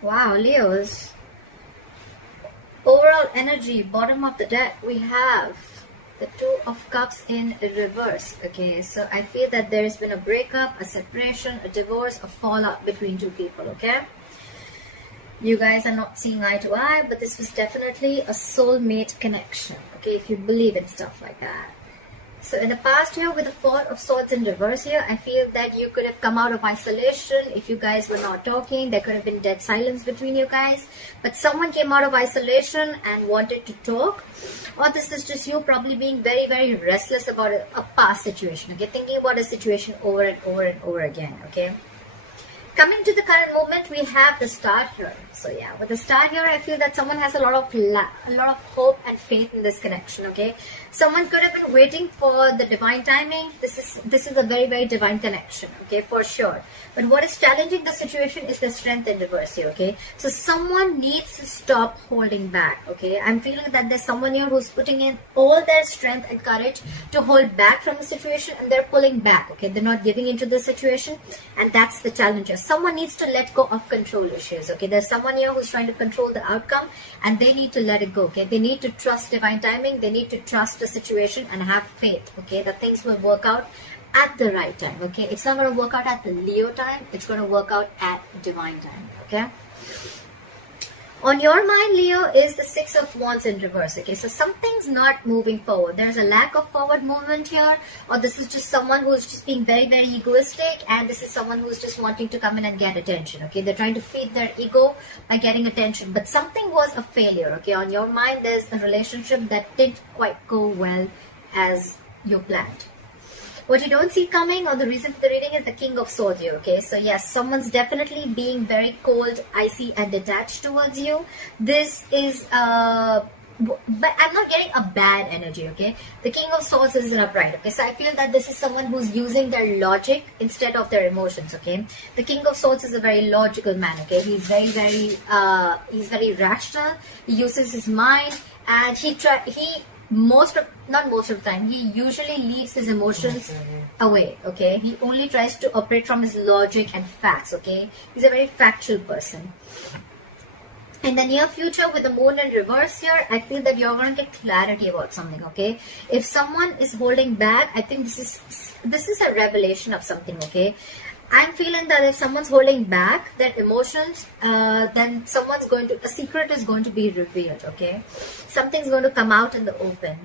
Wow, Leos. Overall energy, bottom of the deck, we have the Two of Cups in reverse. Okay, so I feel that there has been a breakup, a separation, a divorce, a fallout between two people. Okay, you guys are not seeing eye to eye, but this was definitely a soulmate connection. Okay, if you believe in stuff like that. So in the past year, with the Four of Swords in reverse here, I feel that you could have come out of isolation. If you guys were not talking, there could have been dead silence between you guys. But someone came out of isolation and wanted to talk. Or this is just you probably being very, very restless about a past situation. Okay, thinking about a situation over and over and over again. Okay. Coming to the current moment, we have the Star here. So yeah, with the Star here, I feel that someone has a lot of hope and faith in this connection. Okay, someone could have been waiting for the divine timing. This is a very, very divine connection. Okay, for sure. But what is challenging the situation is the Strength in reverse here. Okay, so someone needs to stop holding back. Okay, I'm feeling that there's someone here who's putting in all their strength and courage to hold back from the situation, and they're pulling back. Okay, they're not giving into the situation, and that's the challenge. Someone needs to let go of control issues. Okay, there's someone here who's trying to control the outcome, and they need to let it go. Okay, they need to trust divine timing. They need to trust the situation and have faith. Okay, that things will work out at the right time. Okay, it's not going to work out at the Leo time. It's going to work out at divine time. Okay. On your mind, Leo, is the Six of Wands in reverse. Okay, so something's not moving forward. There's a lack of forward movement here, or this is just someone who's just being very, very egoistic, and this is someone who's just wanting to come in and get attention. Okay, they're trying to feed their ego by getting attention, but something was a failure. Okay, on your mind, there's a relationship that didn't quite go well as you planned. What you don't see coming, or the reason for the reading, is the King of Swords here. Okay, so yes, someone's definitely being very cold, icy, and detached towards you. This is but I'm not getting a bad energy. Okay, the King of Swords is an upright. Okay, so I feel that this is someone who's using their logic instead of their emotions. Okay, the King of Swords is a very logical man. Okay, he's very rational. He uses his mind, and not most of the time, he usually leaves his emotions away. Okay, he only tries to operate from his logic and facts. Okay, he's a very factual person. In the near future, with the Moon in reverse here, I feel that you're going to get clarity about something. Okay, if someone is holding back, I think this is a revelation of something. Okay, I'm feeling that if someone's holding back their emotions, then a secret is going to be revealed. Okay, something's going to come out in the open.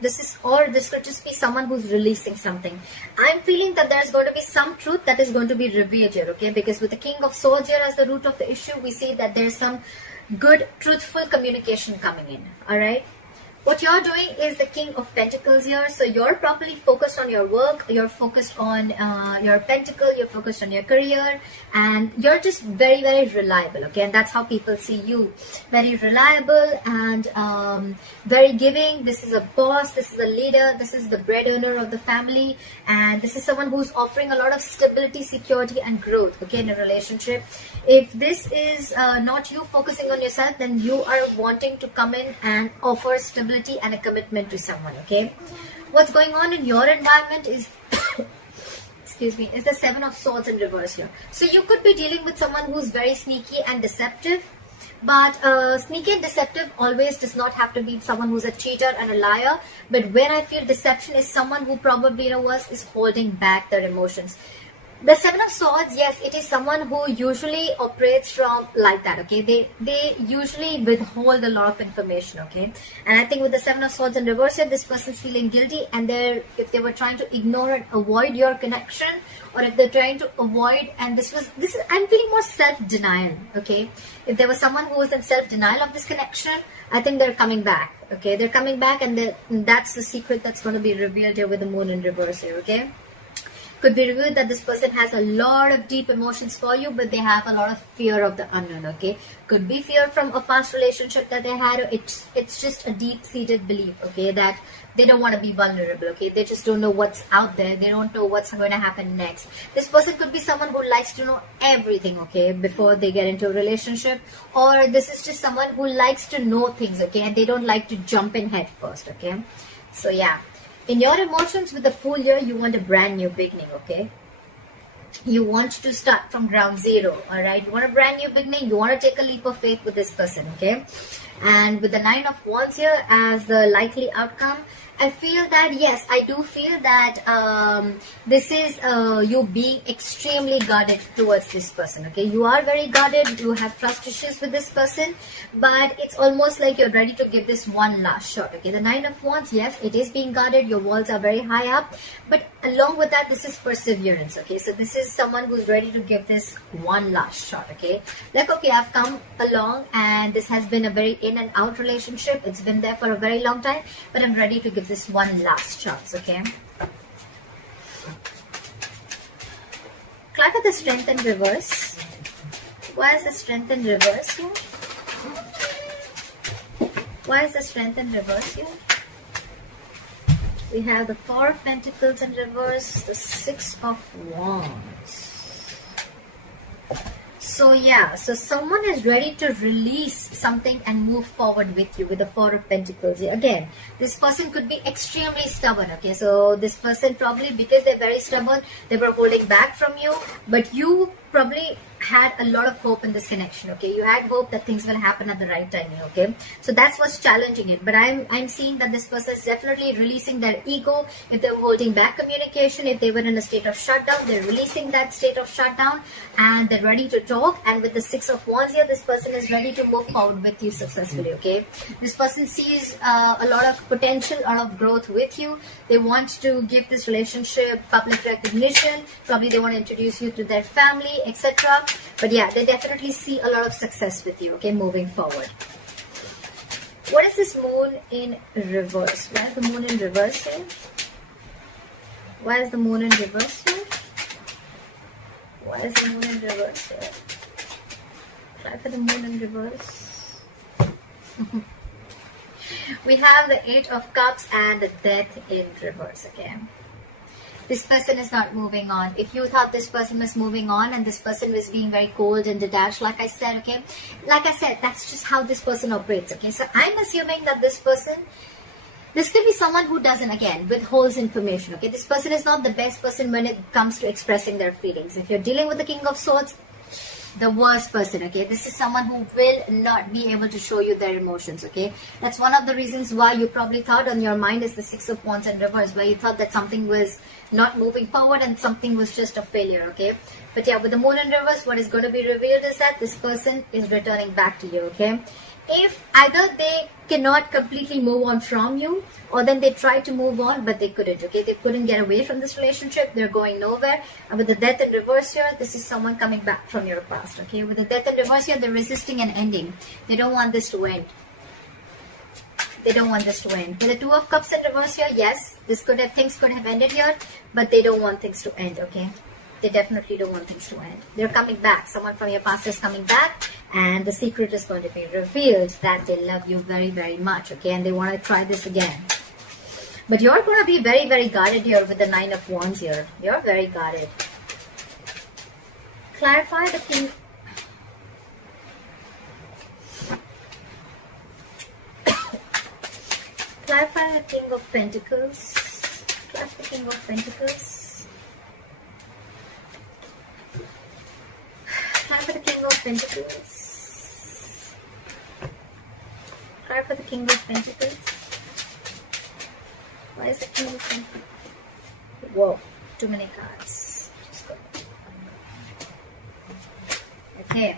This could just be someone who's releasing something. I'm feeling that there's going to be some truth that is going to be revealed here. Okay, because with the King of Swords here as the root of the issue, we see that there's some good, truthful communication coming in. All right. What you're doing is the King of Pentacles here. So you're properly focused on your work. You're focused on your pentacle. You're focused on your career. And you're just very, very reliable. Okay. And that's how people see you. Very reliable and very giving. This is a boss. This is a leader. This is the bread earner of the family. And this is someone who's offering a lot of stability, security, and growth. Okay. In a relationship. If this is not you focusing on yourself, then you are wanting to come in and offer stability and a commitment to someone. Okay, what's going on in your environment is excuse me, is the Seven of Swords in reverse here. So you could be dealing with someone who's very sneaky and deceptive, but sneaky and deceptive always does not have to be someone who's a cheater and a liar. But when I feel deception is someone who probably is holding back their emotions. The Seven of Swords, yes, it is someone who usually operates from like that. Okay, they usually withhold a lot of information. Okay, and I think with the Seven of Swords in reverse here, this person's feeling guilty, and if they were trying to ignore and avoid your connection, or if they're trying to avoid, and I'm feeling more self-denial. Okay, if there was someone who was in self-denial of this connection, I think they're coming back. Okay, they're coming back, and that's the secret that's going to be revealed here with the Moon in reverse here. Okay. Could be revealed that this person has a lot of deep emotions for you, but they have a lot of fear of the unknown. Okay, could be fear from a past relationship that they had. It's just a deep-seated belief. Okay, that they don't want to be vulnerable. Okay, they just don't know what's out there. They don't know what's going to happen next. This person could be someone who likes to know everything. Okay, before they get into a relationship, or this is just someone who likes to know things. Okay, and they don't like to jump in head first. Okay, so yeah. In your emotions with the Fool here, you want a brand new beginning, okay? You want to start from ground zero, all right? You want a brand new beginning. You want to take a leap of faith with this person, okay? And with the 9 of Wands here as the likely outcome, I feel that, yes, I do feel that this is you being extremely guarded towards this person, okay? You are very guarded, you have trust issues with this person, but it's almost like you're ready to give this one last shot, okay? The 9 of Wands, yes, it is being guarded, your walls are very high up, but along with that, this is perseverance, okay? So this is someone who's ready to give this one last shot, okay? Like, okay, I've come along and this has been a very in and out relationship. It's been there for a very long time, but I'm ready to give this one last chance, okay? Clarify the strength in reverse. Why is the strength in reverse here? Why is the strength in reverse here? We have the 4 of Pentacles in reverse, the 6 of Wands. So yeah, so someone is ready to release something and move forward with you with the 4 of Pentacles. Again, this person could be extremely stubborn, okay? So this person probably, because they're very stubborn, they were holding back from you, but you probably had a lot of hope in this connection, okay? You had hope that things will happen at the right timing, okay? So that's what's challenging it. But I'm seeing that this person is definitely releasing their ego. If they were holding back communication, if they were in a state of shutdown, they're releasing that state of shutdown and they're ready to talk. And with the 6 of Wands here, this person is ready to move forward with you successfully, okay? This person sees a lot of potential, a lot of growth with you. They want to give this relationship public recognition. Probably they want to introduce you to their family, etc. But yeah, they definitely see a lot of success with you, okay, moving forward. What is this moon in reverse? Why is the moon in reverse here? Why is the moon in reverse here? Why is the moon in reverse here? Try for the moon in reverse. We have the 8 of Cups and the Death in reverse again. This person is not moving on. If you thought this person was moving on and this person was being very cold and detached, like I said, okay? Like I said, that's just how this person operates, okay? So I'm assuming that this could be someone who doesn't, again, withholds information, okay? This person is not the best person when it comes to expressing their feelings. If you're dealing with the King of Swords, the worst person, okay? This is someone who will not be able to show you their emotions, okay? That's one of the reasons why you probably thought on your mind is the 6 of Wands in reverse, where you thought that something was not moving forward and something was just a failure, okay? But yeah, with the moon in reverse, what is going to be revealed is that this person is returning back to you, okay? If either they cannot completely move on from you, or then they try to move on, but they couldn't, okay? They couldn't get away from this relationship. They're going nowhere. And with the Death in reverse here, this is someone coming back from your past, okay? With the Death in reverse here, they're resisting an ending. They don't want this to end. They don't want this to end. With the 2 of Cups in reverse here, yes, things could have ended here, but they don't want things to end, okay? They definitely don't want things to end. They're coming back. Someone from your past is coming back, and the secret is going to be revealed that they love you very, very much, okay? And they want to try this again. But you're going to be very, very guarded here with the 9 of Wands here. You're very guarded. Clarify the King. Clarify the King of Pentacles. Clarify the King of Pentacles. Try for the King of Pentacles. Try for the King of Pentacles. Why is the King of Pentacles? Whoa, too many cards. Just go. Okay.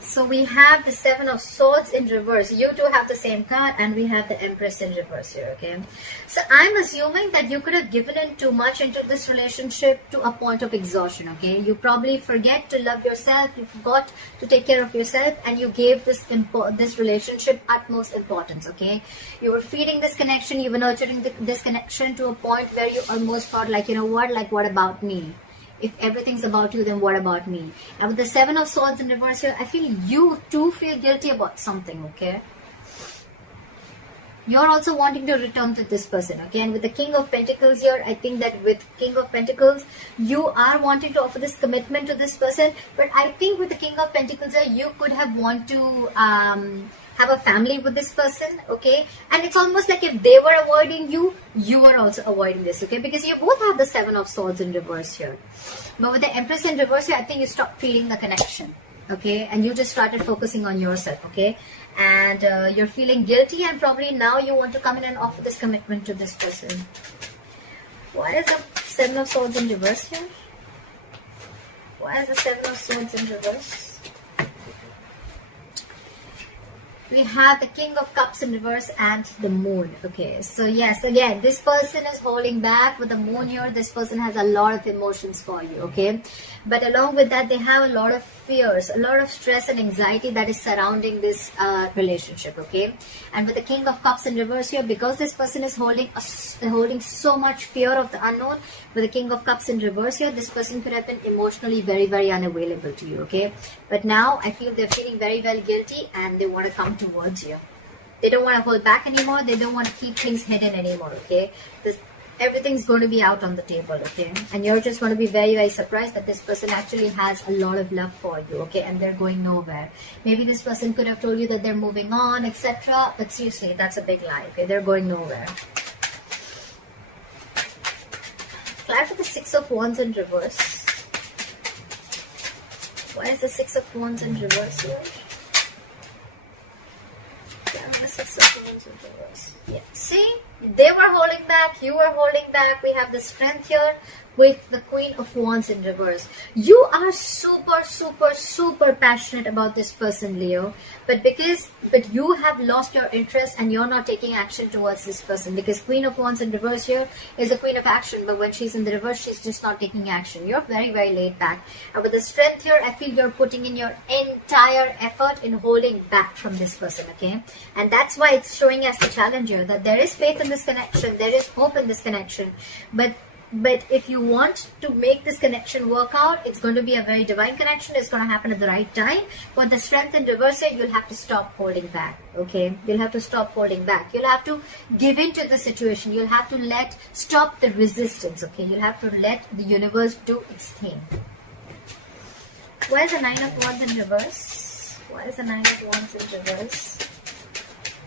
So we have the 7 of Swords in reverse. You two have the same card, and we have the Empress in reverse here, okay? So I'm assuming that you could have given in too much into this relationship to a point of exhaustion, okay? You probably forget to love yourself, you forgot to take care of yourself, and you gave this relationship utmost importance, okay? You were feeding this connection, you were nurturing this connection to a point where you almost thought like, you know what, like what about me? If everything's about you, then what about me? And with the 7 of Swords in reverse here, I feel you too feel guilty about something, okay? You're also wanting to return to this person, okay? And with the King of Pentacles here, I think that with King of Pentacles, you are wanting to offer this commitment to this person. But I think with the King of Pentacles here, you could have want to have a family with this person, okay? And it's almost like if they were avoiding you, you were also avoiding this, okay? Because you both have the 7 of Swords in reverse here. But with the Empress in reverse here, I think you stopped feeling the connection, okay? And you just started focusing on yourself, okay? And you're feeling guilty, and probably now you want to come in and offer this commitment to this person. Why is the Seven of Swords in reverse here? Why is the Seven of Swords in reverse? We have the King of Cups in reverse and the Moon. Okay, so yes, again, this person is holding back with the Moon here. This person has a lot of emotions for you, okay? But along with that, they have a lot of fears, a lot of stress and anxiety that is surrounding this relationship, okay? And with the King of Cups in reverse here, because this person is holding so much fear of the unknown, with the King of Cups in reverse here, this person could have been emotionally very, very unavailable to you, okay? But now I feel they're feeling very, very guilty and they want to come towards you. They don't want to hold back anymore. They don't want to keep things hidden anymore, okay? Everything's going to be out on the table, okay? And you're just going to be very, very surprised that this person actually has a lot of love for you, okay? And they're going nowhere. Maybe this person could have told you that they're moving on, etc. But seriously, that's a big lie, okay? They're going nowhere. Clarify the Six of Wands in reverse. Why is the Six of Wands in reverse here? The Six of Wands in reverse. Yeah. See? They were holding back. You were holding back. We have the Strength here with the Queen of Wands in reverse. You are super, super, super passionate about this person, Leo. But you have lost your interest and you're not taking action towards this person. Because Queen of Wands in reverse here is a Queen of Action. But when she's in the reverse, she's just not taking action. You're very, very laid back. And with the Strength here, I feel you're putting in your entire effort in holding back from this person, okay? And that's why it's showing as the challenge here that there is faith in this connection. There is hope in this connection. But if you want to make this connection work out, it's going to be a very divine connection. It's going to happen at the right time. But the Strength in reverse here, you'll have to stop holding back, okay? You'll have to stop holding back. You'll have to give in to the situation. You'll have to stop the resistance, okay? You'll have to let the universe do its thing. Why is the Nine of Wands in reverse? Why is the Nine of Wands in reverse?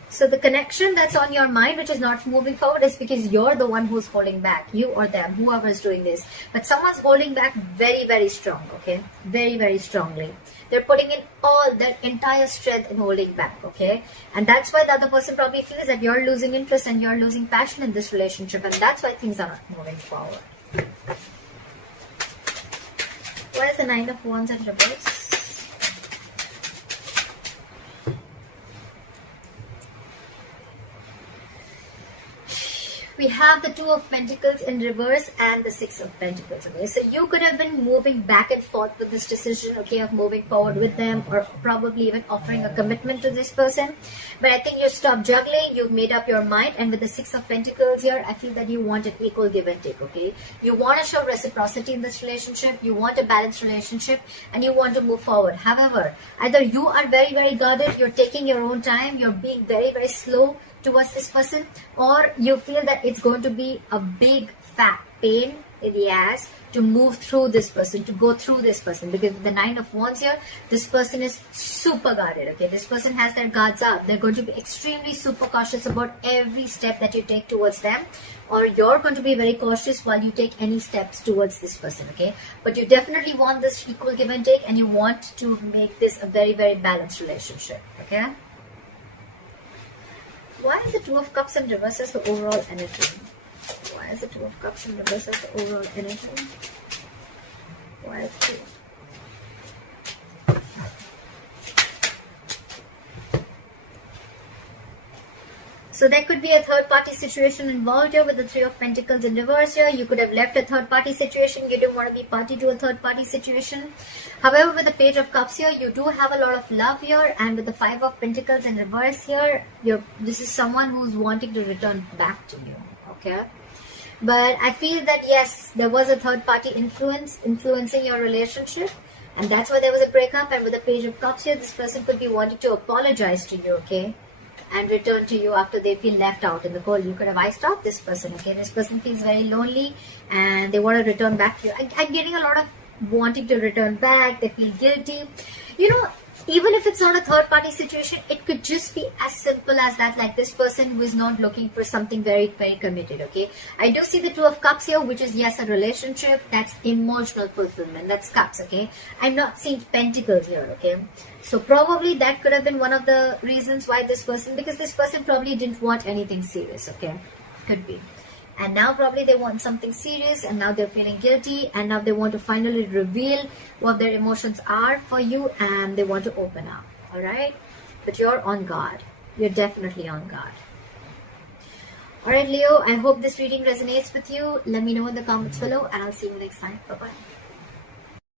So the connection that's on your mind, which is not moving forward, is because you're the one who's holding back. You or them, whoever is doing this. But someone's holding back very, very strong, okay? Very, very strongly. They're putting in all their entire strength in holding back, okay? And that's why the other person probably feels that you're losing interest and you're losing passion in this relationship. And that's why things are not moving forward. Why is the Nine of Wands in reverse? We have the Two of Pentacles in reverse and the Six of Pentacles, okay? So you could have been moving back and forth with this decision, okay, of moving forward with them or probably even offering a commitment to this person. But I think you stopped juggling, you've made up your mind, and with the Six of Pentacles here, I feel that you want an equal give and take, okay? You want to show reciprocity in this relationship, you want a balanced relationship, and you want to move forward. However, either you are very, very guarded, you're taking your own time, you're being very, very slow towards this person, or you feel that it's going to be a big fat pain in the ass to move through this person, to go through this person, because with the Nine of Wands here, this person is super guarded, okay? This person has their guards up. They're going to be extremely super cautious about every step that you take towards them, or you're going to be very cautious while you take any steps towards this person, okay? But you definitely want this equal give and take, and you want to make this a very, very balanced relationship, okay? Why is the Two of Cups in reverse as the overall energy? Why is the Two of Cups in reverse as the overall energy? Why is it? So there could be a third party situation involved here with the Three of Pentacles in reverse here. You could have left a third party situation. You didn't want to be party to a third party situation. However, with the Page of Cups here, you do have a lot of love here. And with the Five of Pentacles in reverse here, this is someone who's wanting to return back to you. Okay? But I feel that yes, there was a third party influencing your relationship. And that's why there was a breakup. And with the Page of Cups here, this person could be wanting to apologize to you, okay? And return to you after they feel left out in the cold. You could have iced off this person, okay? This person feels very lonely and they want to return back to you. I'm getting a lot of wanting to return back. They feel guilty. You know, even if it's not a third party situation, it could just be as simple as that, like this person who is not looking for something very, very committed. Okay, I do see the Two of Cups here, which is, yes, a relationship. That's emotional fulfillment. That's Cups. Okay, I'm not seeing Pentacles here. Okay, so probably that could have been one of the reasons why this person, because this person probably didn't want anything serious. Okay, could be. And now probably they want something serious, and now they're feeling guilty, and now they want to finally reveal what their emotions are for you, and they want to open up. All right, but you're on guard. You're definitely on guard. All right, Leo, I hope this reading resonates with you. Let me know in the comments below, and I'll see you next time. Bye bye.